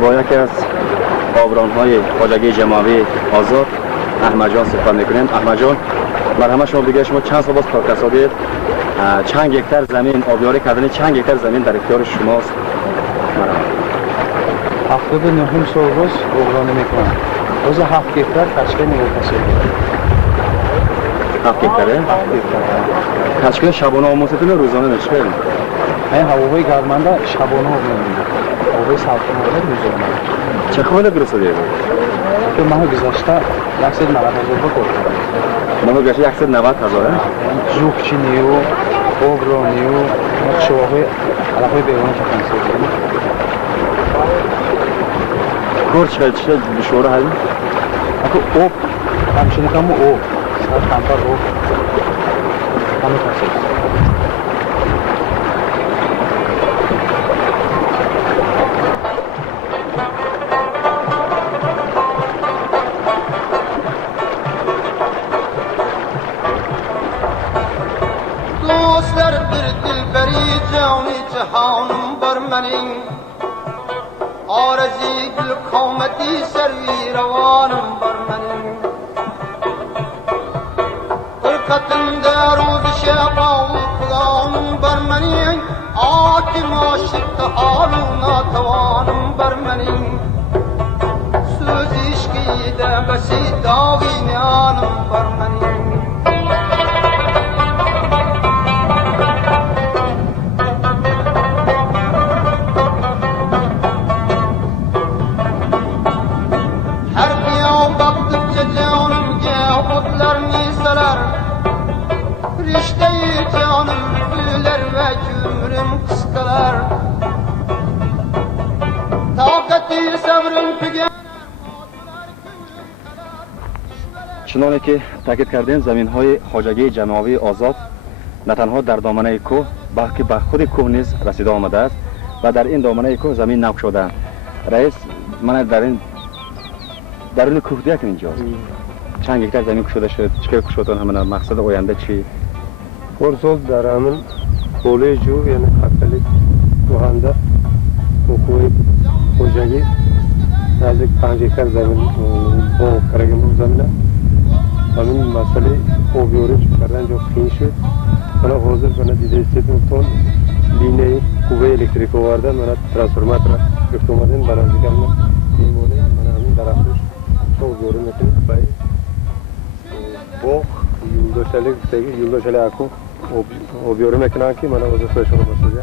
با یکی از آبران‌های خواجگی جماوی آزاد احمد جان صحبت می‌کنیم. احمد جان، مرحمت شما بگید شما چند سال باز کار کسادید؟ چند هکتار زمین آبیاری کردن چند هکتار زمین در اختیار شماست؟ مرحمت. 79 سال روز اوغرانی میکنم. روز 7 هکتار تشکیل نیوکاسل. 7 هکتاره؟ 7 هکتار. تشکیل شبانه آموزتون روزانه میشه؟ این هوای گرمانده شبانه آموزتون. هوای سالخانه روزانه. چه خواهی گرسیده؟ که ماه گذشته 190,000 بکردم. ماه گذشته 190,000. جوکچینی و اوغرانی و شواهی علاقه بیرون کردن سازی. کور چه بشوره هایی؟ اگه اوب همچنین کمو اوب سر کمتر اوب همه کسی دوستlar bir dilberi cani cihanım var menin Arezi gül kavmeti servi revanım var menin Irkatında roz şebav kılamım var menin Akim aşık halına tavanım var menin Söz işki de besi dağinyanım var menin Rişteyi canım büyüler ve cümrüm kıskalar Takati sabrım tügen چنانه که تاکید کردیم زمین های خواجگی جماوی آزاد نه تنها در دامنه کوه بلکه به خود کوه نیز رسیده آمده است و در این دامنه کوه زمین نو شده. رئیس من در این کوه دیگه اینجاست. چند هکتار زمین کشیده شد؟ چه کشیدن همه مقصد آینده چی؟ پرسول در همین کوله جو یعنی خطلی روحانده کوه خواجگی نزدیک 5 هکتار زمین با کرگم زمینه همین مسئله آبیاری کردن جو خیلی شد. من حاضر بنا دیده استیدم تون لینه کوه الکتریک آورده من ترانسفورماتر گرفت اومدن برای دیگر من میمونه من همین در آخرش آبیاری میکنم بای با یولداشلی اکو آبیاری میکنن که من وظیفه‌شون رو بسازه.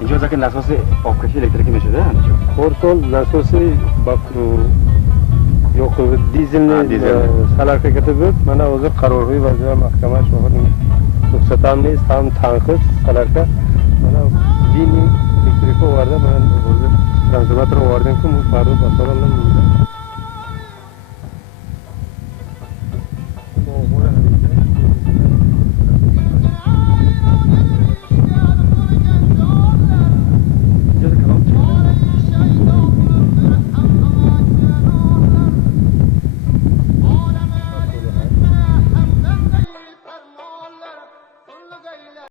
اینجا زاکه نساس آبکشی الکتریکی میشه ده؟ پرسول نساسی با یا خود دیزل سالار که بود من وظیفه قرارهای وزیر محکمه شما رخصتام نیست هم تانکس سالار که من لینی الکتریک آورده من وظیفه ترانسفورماتر آوردم که فردا بسازم نمیده.